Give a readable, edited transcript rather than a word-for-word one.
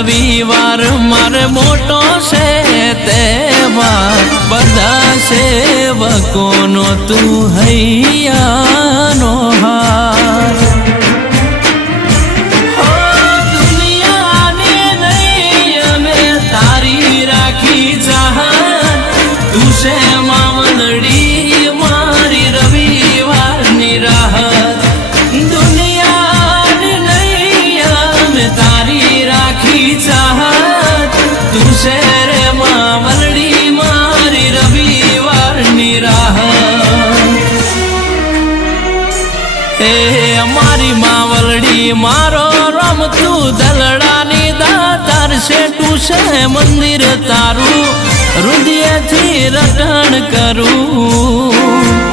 રવિવાર મારે મોટો છે તહેવાર બધા સેવકોનો તું હૈયાનો હાર દુનિયાને નહીં અમે તારી રાખી ચાહત તું છે મામલડી મારી રવિવારની રાહત દુનિયાને નહીં અમે તારી રાખી ચાહત તું છે રે મામલડી મારી રવિવારની રાહત એ અમારી માવલડી મારો રમતું દલડાની દાતાર શેઠું છે મંદિર તારું હૃદયથી રટણ કરું